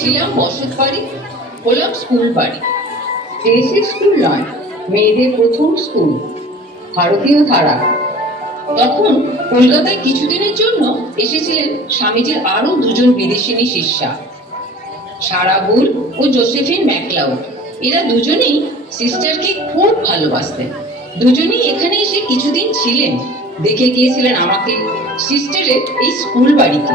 ছিলাম বসত বাড়ি, হলাম স্কুল বাড়ি। দেশের স্কুল নয়, মেয়েদের প্রথম স্কুল, ভারতীয় ধারা। তখন কলকাতায় কিছুদিনের জন্য এসেছিলেন স্বামীজির আরও দুজন বিদেশিনী শিষ্যা সারাবুল ও জোসেফিন ম্যাকলাউড। এরা দুজনেই সিস্টারকে খুব ভালোবাসতেন। দুজনেই এখানে এসে কিছুদিন ছিলেন। দেখে গিয়েছিলেন আমাকে সিস্টারের এই স্কুল বাড়িতে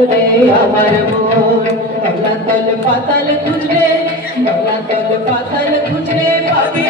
সাগরে আমার মন। তল পাতাল খুঁজবে তল পাতাল খুঁজবে পাবি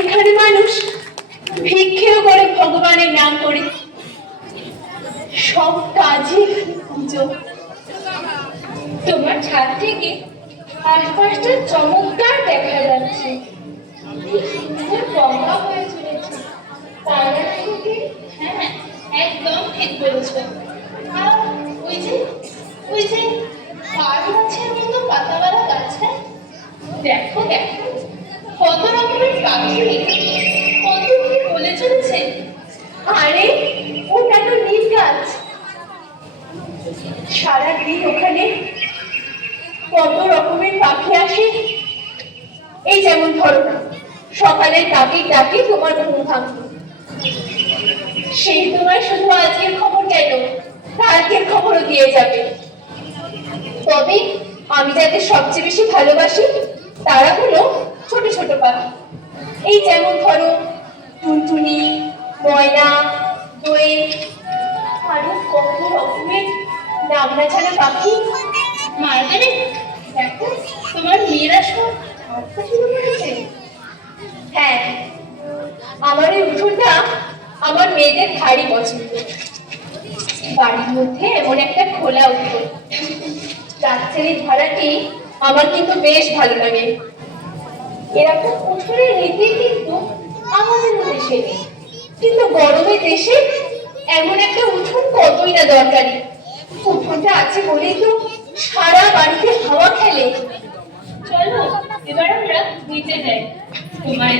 এখানে মানুষ ভিক্ষেও করে ভগবানের নাম করে। সব কাজে পুজো। তোমার ছাদ থেকে আশপাশটা চমৎকার দেখা যাচ্ছে। হয়ে হ্যাঁ একদম ওই যে ওই যে গাছটা দেখো দেখো। কত রকমের পাখি কত কি বলে চলেছে আরে ওটা তো নীল গাছ সারাদিন ওখানে কত রকমের পাখি আসে এই যেমন ধরো সকালে ডাকে ডাকে তোমার ঘুম ভাঙলো সেই তোমার শুধু আজকের খবর কেন? কালকের খবরও দিয়ে যাবে। তবে আমি যাদের সবচেয়ে বেশি ভালোবাসি, তারা হলো ছোট ছোট পাখি। এই যেমন ধরো, টুনটুনি, ময়না দই আরও কত রকমের নামনা ছাড়া পাখি। মার্গারেট দেখো, তোমার মেয়েরা সব করেছে হ্যাঁ। আমার এই উঠোনটা আমার মেয়েদের ভারী পছন্দ। বাড়ির মধ্যে এমন একটা খোলা উঠোন। রাত্রের ধারাটি আমার কিন্তু বেশ ভালো লাগে। এরকম উঠোনের রীতি কিন্তু আমাদের দেশে নেই কিন্তু গরমের দেশে এমন একটা উঠোন কতই না দরকারি। উঠোনটা আছে বলেই তো সারা বাড়িতে হাওয়া খেলে। চলো, এবার আমরা নিচে যাই। তোমার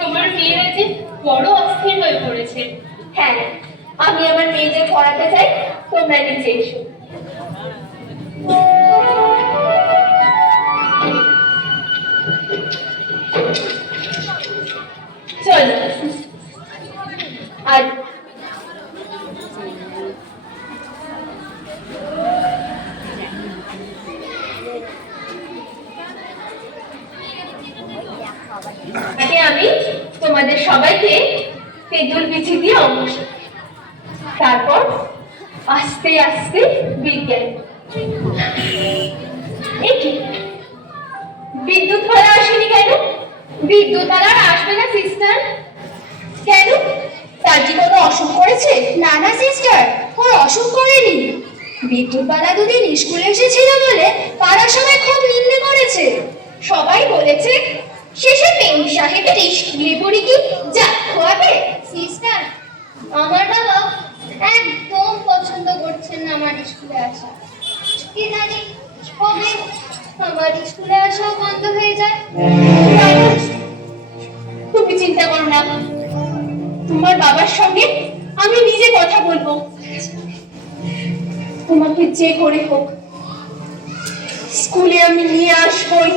তোমার মেয়েরা যে বড় অস্থির হয়ে পড়েছে। হ্যাঁ আমি আমার মেয়েদের পড়াতে চাই তোমরা নিচে এসো। সবাইকে তেঁতুল বিচি দিয়ে শেখাই। তারপর আস্তে আস্তে বিজ্ঞান। বিদ্যুৎ বালা আসেনি কেন? বিদ্যুৎ আর আসবে না সিস্টার কেন? তার কি কোনো অসুখ করেছে? না না সিস্টার ওর অসুখ করেনি। বিদ্যুৎ বালা দুদিন স্কুলে এসেছিল বলে পাড়ার সবাই খুব নিন্দে করেছে। সবাই বলেছে শেষে মেম সাহেবের স্কুলে পড়ি কি যা খোয়াবে সিস্টার, আমার বাবা একদম পছন্দ করছেন না আমার স্কুলে আসা। কি জানি কবে আমার স্কুলে আসাও বন্ধ হয়ে যায়। তুমি চিন্তা করো না। তোমার বাবার সঙ্গে আমি নিজে কথা বলব। তোমাকে যে করে হোক, স্কুলে আমি নিয়ে আসবই।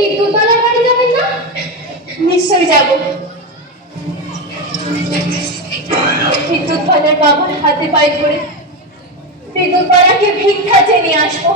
আপনি বিদ্যুৎ বাড়ি যাবেন না? নিশ্চয়ই যাব। বিদ্যুৎ বালার বাবার হাতে পায়ে ধরে বিদ্যুৎ বালাকে ভিক্ষা চেয়ে নিয়ে আসব।